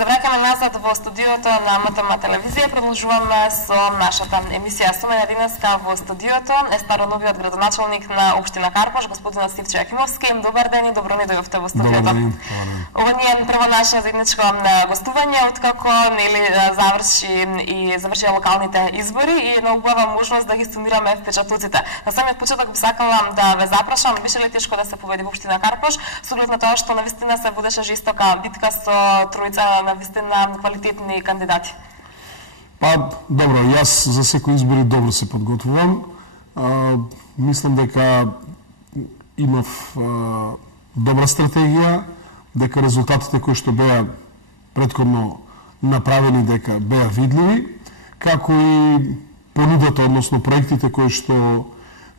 Се враќаме назад во студиото на МТМ телевизија. Продолжуваме со нашата емисија. Со мене денеска во студиото е староновиот градоначалник на општина Карпош, господин Стивчо Јакимовски. Добар ден и добро ни дојдовте во студиото. Добар ден. Ова ни е прво наше заедничко гостување откако завршија локалните избори и една убава можност да ги сумираме впечатоците. На самиот почеток би сакала да ве запрашам, беше ли тешко да се победи во општина Карпош, со оглед на тоа што навистина се водеше жестока битка со тројца навистина квалитетни кандидати? Па, добро, јас за секој избори добро се подготвувам. Мислам дека имав добра стратегија, дека резултатите кои што беа претходно направени дека беа видливи, како и понудата, односно проектите кои што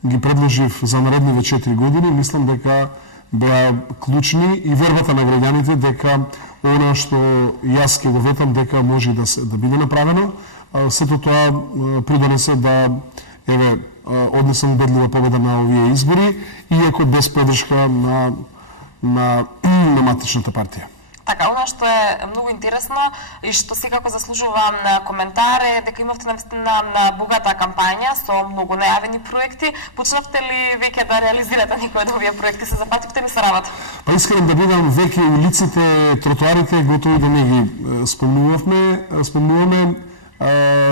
ги предложив за наредниве 4 години, мислам дека беа клучни и вербата на граѓаните дека она што јас ќе го ветам дека може да биде направено, сето тоа придонесе да однесам убедлива победа на овие избори, иако без поддршка на матичната партија. Така, она што е многу интересно и што секако заслужува на коментар е дека имавте навистина на богата кампања со многу најавени проекти. Почнавте ли веќе да реализирате некои од овие проекти? Се запативте ли со работа? Па искрен да бидам, веќе улиците, тротоарите готови да не ги спомнуваме.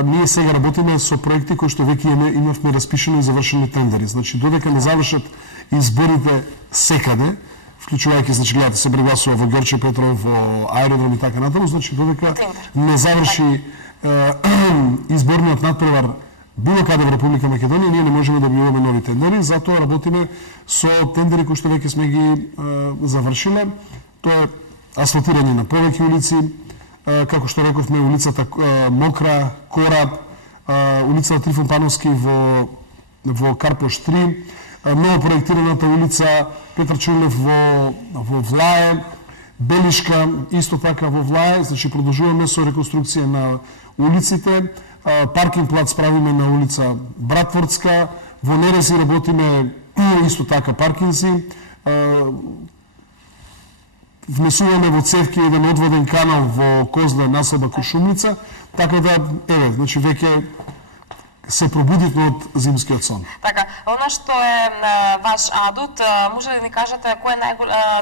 Ние сега работиме со проекти кои што веќе имавме распишани и завршени тендери. Значи, додека не завршат изборите секаде, вклучувајќи, значи, гледате, се прегласува во Ѓорче Петров, во аеродром и така натаму, значи, додека не заврши изборниот надпревар било каде во Република Македонија, ние не можеме да објавиме нови тендери, затоа работиме со тендери кои што веќе сме ги завршиле. Тоа е асфалтирање на повеќе улици, како што рековме, улицата Мокра, Кораб, улицата Трифон Пановски во Карпош 3, ново проектираната улица Петар Чурлев во Влае, Белишка исто така во Влае, значи продолжуваме со реконструкција на улиците, паркинг плац правиме на улица Братворцка, во Нерези работиме исто така паркинзи, внесуваме во цевки еден одводен канал во Козле населба Кошумница, така да, значи веќе се пробудивме од зимскиот сон. Така, она што е ваш адут, може ли ни кажете кој е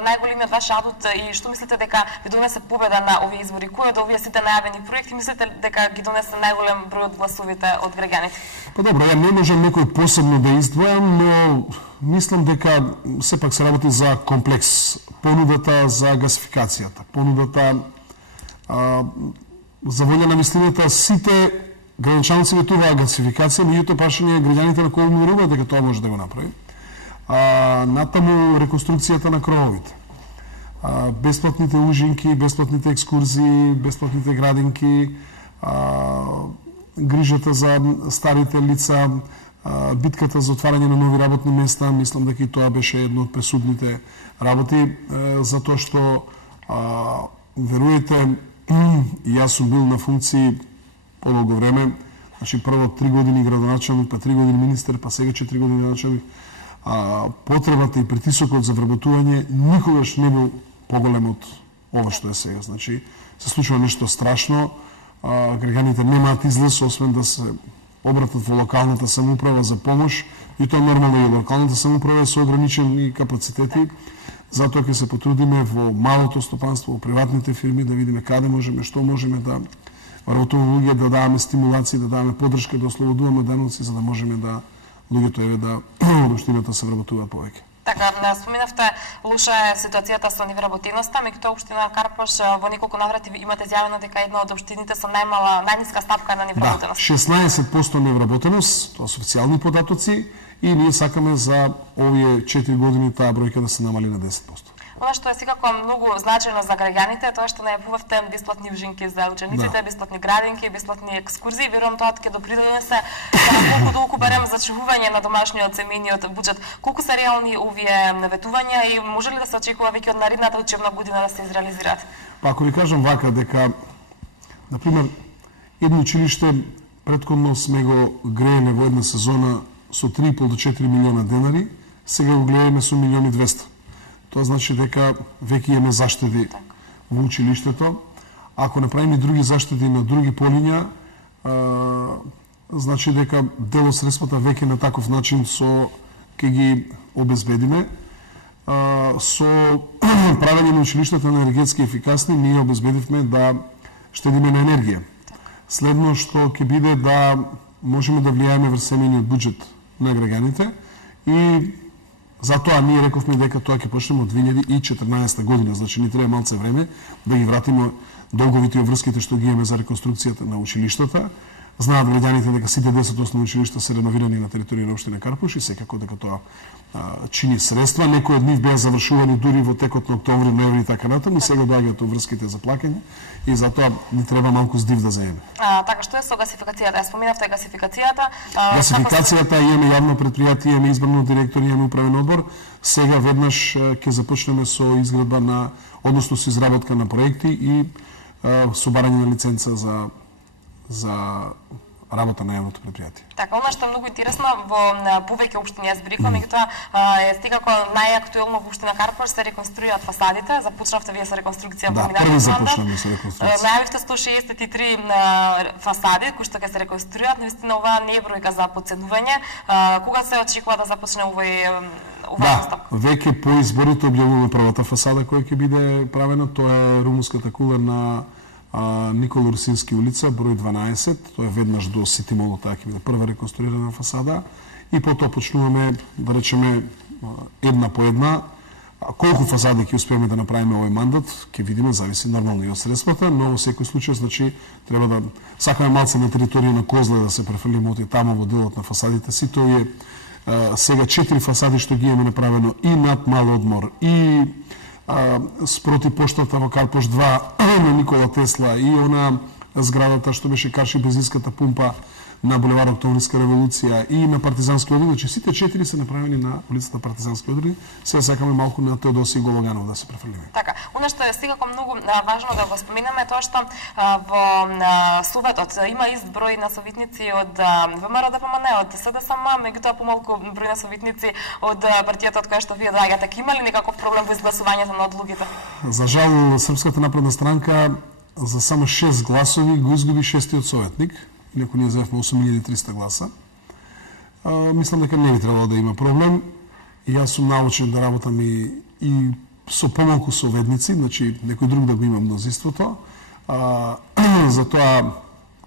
најголемиот ваш адут и што мислите дека ви донесе победа на овие избори? Кој од овие сите најавени проекти мислите дека ги донесе најголем број од гласовите од граѓаните? Па добро, ја не можам некој посебно да издвојам, но мислам дека сепак се работи за комплекс. Понудата за гасификацијата, понудата за волја на вистината, сите граничаници ветуваа гасификација, меѓутоа прашање граѓаните на кој веруваат дека тоа може да го направи. Натаму реконструкцијата на крововите, бесплатните ужинки, бесплатните екскурзии, бесплатните градинки, грижата за старите лица, битката за отварање на нови работни места, мислам дека и тоа беше едно од пресудните работи, затоа што веруете, јас сум бил на функции подолго време, значи прво 3 години градоначалник, па 3 години министер, па сега 4 години началник. Потребата и притисокот за вработување никогаш не бил поголем од ова што е сега. Значи, се случува нешто страшно, граѓаните немаат излез, освен да се обратат во локалната самоуправа за помош, и тоа нормално и локалната самоуправа со ограничени капацитети. Затоа ќе се потрудиме во малото стопанство, во приватните фирми, да видиме каде можеме, што можеме да работуваме луѓе, да даваме стимулации, да даваме поддршка, да ослободуваме даноци, за да можеме да луѓето да општината се вработуваат повеќе. Така, споменавте лоша е ситуацијата со невработеноста, меѓутоа општина Карпош во неколку наврати имате изјавено дека една од општините со најниска стапка на невработеност. Да, 16% невработеност, тоа се официјални податоци, и ние сакаме за овие 4 години таа бројка да се намали на 10%. Она што е секако многу значајно за граѓаните е тоа што најавувавте бесплатни ужинки за учениците, бесплатни градинки, бесплатни екскурзии. Верувам тоа ќе допринесе колку толку барем зачувување на домашниот семејниот буџет. Колку се реални овие наветувања и може ли да се очекува веќе од наредната учебна година да се изреализираат? Па ако ви кажам вака дека на пример едно училиште претходно сме го грееле во една сезона со 3,5 до 4 милиона денари, сега го гледаме со 1.200.000. Тоа значи дека веќе имаме заштеди во училиштето. ако направиме и други заштити на други полиња, значи дека дел од средствата веќе на таков начин ќе ги обезбедиме. Со правење на училиштата на енергетски ефикасни, ние обезбедивме да штедиме на енергија. Следно што ќе биде да можеме да влијаеме врз семејниот буџет на граѓаните и затоа ние рековме дека тоа ќе почнеме од 2014 година, значи ни треба малце време да ги вратиме долговите и обврските што ги имаме за реконструкцијата на училиштата. Знаат граѓаните дека сите 10 основни училишта се реновирани на територија на општина Карпуш и секако дека тоа чини средства. Некои од нив беа завршувани дури во текот на октомври, ноември и така натаму, и сега доаѓаат обврските за плаќање и затоа ни треба малку здив да заеме. Така, што е со гасификацијата? Споменавте гасификацијата. Гасификацијата имаме јавно предпријатие, имаме избрано директор, имаме управен одбор. Сега веднаш ќе започнеме со изградба на, односно со изработка на проекти и со барање на лиценца за работа на јавното предпријатие. Така, она што е многу интересно, во повеќе општини јас брикам, меѓутоа е секако најактуелно во општина Карпуш се реконструираат фасадите. Започнавте вие со реконструкција во минатиот мандат. Најавивте 163 фасади кои што ќе се реконструираат. Навистина ова не е бројка за подценување. Кога се очекува да започне овој постапка? Веќе по изборите објавуваме првата фасада која ќе биде правена, тоа е румунската кула на Никола Русински улица, број 12, тоа е веднаш до Сити Молот, таа ќе биде прва реконструирана фасада и потоа почнуваме, да речеме, една по една. Колку фасади ќе успееме да направиме овој мандат, ќе видиме, зависи нормално и од средствата, но во секој случај, значи, треба да сакаме малце на територија на Козле да се префрлиме од таму во делот на фасадите си. Тоа е сега 4 фасади што ги имаме направено и над Мал одмор, и спроти поштата во Карпуш 2 на Никола Тесла и она зградата што беше Карши бензинската пумпа на булевар Октомврска револуција и на Партизански одрин, значи сите 4 се направени на улицата Партизански одрин. Сега сакаме малку на Теодосија Гологанов да се префрлиме. Така, она што е секако многу важно да го споменаме тоа што во Советот има ист број на советници од ВМРО ДПМН, од СДСМ, меѓутоа помалку број на советници од партијата од која што вие доаѓате. Има ли некаков проблем во изгласувањето на одлугите? За жал, Српската напредна странка за само 6 гласови го изгуби 6-тиот советник. Инаку ние завевме 8300 гласа. Мислам дека не би требало да има проблем. Јас сум научен да работам и со помалку советници, значи некој друг да го има мнозинството. Затоа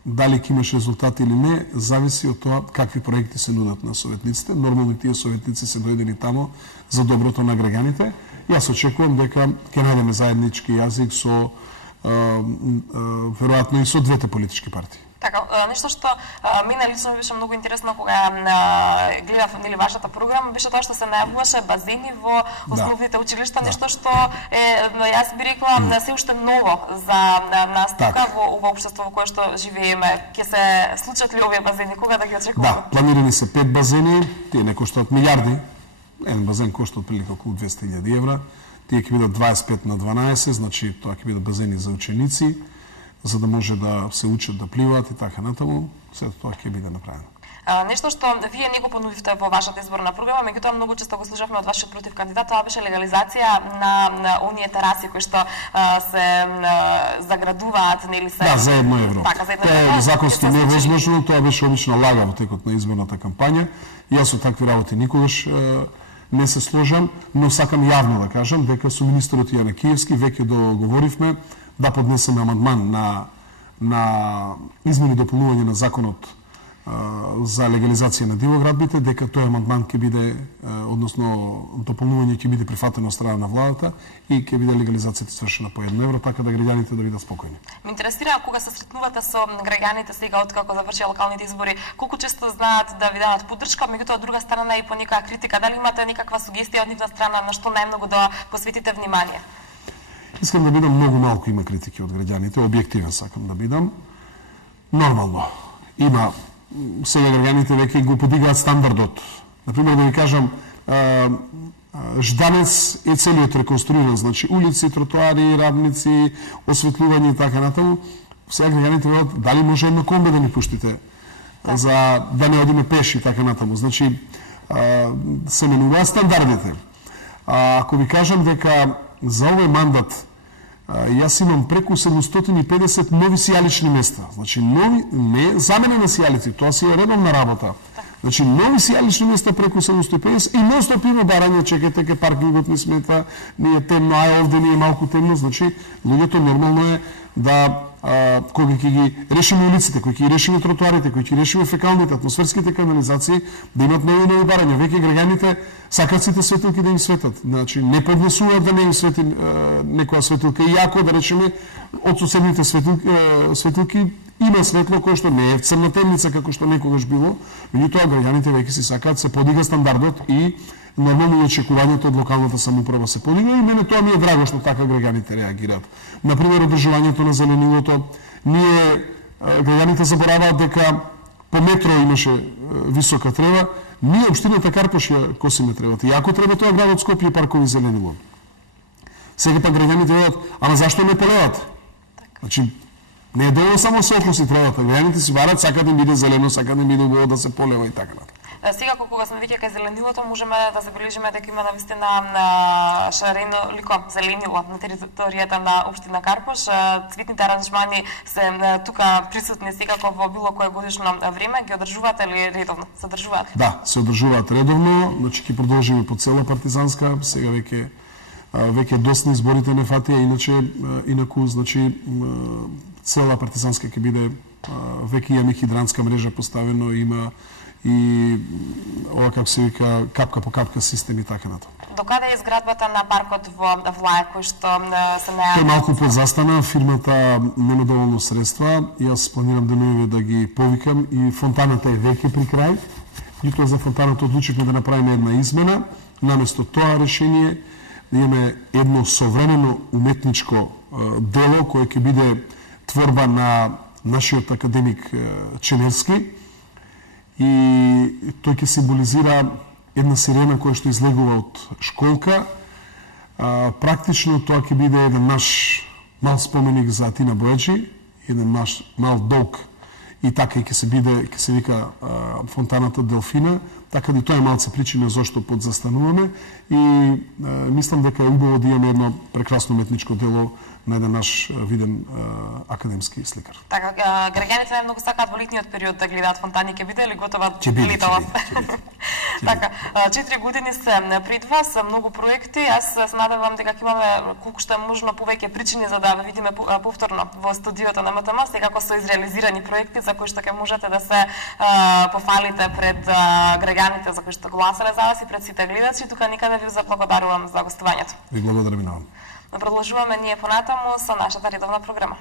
дали ќе имаш резултати или не, зависи од тоа какви проекти се нудат на советниците. Нормално тие советници се дојдени тамо за доброто на граѓаните. Јас очекувам дека ќе најдеме заеднички јазик со веројатно и со двете политички партии. Така, нешто што мене лично беше многу интересно кога гледав нели вашата програма, беше тоа што се најавуваше базени во основните училишта, нешто што е, јас би рекла, се уште ново за настапка во ова општество во кое што живееме. Ќе се случат ли овие базени, кога да ги очекуваме? Да, планирани се 5 базени, тие не коштаат милиарди. Еден базен кошта отприлика околу 200.000 евра. Тие ќе бидат 25 на 12, значи тоа ќе бидат базени за ученици, за да може да се учат да пливаат и така натаму. Сето тоа ќе биде направено. Нешто што вие не го понудивте во вашата изборна програма, меѓутоа многу често го слушавме од вашиот против кандидат, тоа беше легализација на оние тераси кои што се заградуваат, нели се... Да, за 1 евро. Така, за 1 евро. Тоа е законски невозможно, тоа беше обично лага во текот на изборната кампања. Јас со такви работи никогаш не се сложам, но сакам јавно да кажам дека со министерот Јана Киевски веќе договоривме да поднесеме амандман на измени и дополнување на законот за легализација на дивоградбите, дека тој амандман ќе биде, односно дополнување ќе биде прифатено од страна на владата и ќе биде легализацијата свршена по 1 евро, така да граѓаните да бидат спокојни. Ме интересира кога се сретнувате со граѓаните сега откако завршија локалните избори, колку често знаат да ви дадат поддршка, меѓутоа од друга страна и по некоја критика, дали имате никаква сугестија од нивна страна на што најмногу да посветите внимание? Искам да бидам многу малку има критики од граѓаните, објективен сакам да бидам. Нормално. Има сега граѓаните веќе го подигаат стандардот. Например, да ви кажам, Жданец е целиот реконструиран, значи улици, тротоари, радници, осветлување и така натаму. Сега граѓаните велат дали може едно комбе да ни пуштите за да не одиме пеши и така натаму. Значи се менуваат стандардите. Ако ви кажам дека за овој мандат Јас имам преку 750 нови сијалични места. Значи, нови, не замене на сијалици, тоа си е редовна работа. Значи, нови сијалични места преку 750 и non-stop има барање, чекайте, ке паркингот не смета, не е темно, ај овде не е малку темно. Значи, луѓето нормално е да кога ќе ги решиме улиците, кога ќе ги решиме тротоарите, кога ќе ги решиме фекалните, атмосферските канализации, да имат нови барања. Веќе граѓаните сакаат сите светилки да им светат. Значи, не поднесуваат да не им свети некоја светилка. Иако, да речеме, од соседните светилки има светло кое што не е црна темница како што некогаш било, меѓутоа граѓаните веќе си сакаат, се подига стандардот и нормално очекувањето од локалната самоуправа се подига и мене тоа ми е драго што така граѓаните реагираат. Например, одржувањето на зеленилото, ние граѓаните забораваат дека по метро имаше висока трева, ние општината Карпош ја косиме тревата. И ако треба тоа градот Скопје паркови зеленило. Сега пак граѓаните велат, ама зашто не полевате? Значи, не е доволно само се окоси тревата. Граѓаните си барат, сакат да биде зелено, сакат да биде убаво да се полева и така натаму. Сега кога сме веќе кај зеленилото, можеме да забележиме дека има навистина шарено лико зеленило на територијата на општина Карпош. Цветните аранжмани се тука присутни секако во било кое годишно време. Ги одржувате ли редовно? Се одржуваат? Да, се одржуваат редовно. Значи ќе продолжиме по цела партизанска. Сега веќе доста изборите не фатија, инаку значи цела партизанска ќе биде веќе имаме хидранска мрежа поставено, има и ова како се вика капка по капка систем и така натаму. Докаде е изградбата на паркот во Влаја кој што се најави? Тој малку подзастана, фирмата нема доволно средства. Јас планирам деновиве да ги повикам и фонтаната е веќе при крај. Јутоа за фонтаната одлучивме да направиме една измена. Наместо тоа решение да имаме едно современо уметничко дело кое ќе биде творба на нашиот академик Ченерски. И тој ќе символизира една сирена која што излегува од школка. Практично тоа ќе биде еден наш мал споменик за Атина Бојачи, еден наш мал долг и така и ќе се вика фонтаната Делфина, така да тоа е малце причина зошто подзастануваме и мислам дека е убаво да имаме едно прекрасно уметничко дело на еден наш виден академски сликар. Така, граѓаните најмногу сакаат во летниот период да гледаат фонтани, ќе биде ли готова летова? Така, 4 години се пред вас, многу проекти. Јас се надевам дека ќе имаме колку што е можно повеќе причини за да ве видиме повторно во студиото на МТМ, секако со изреализирани проекти за кои што ќе можете да се пофалите пред граѓаните за кои што гласале за вас и пред сите гледачи. Тука никаде ви заблагодарувам за гостувањето. Ви благодарам и на вам. Продолжуваме ние понатаму со нашата редовна програма.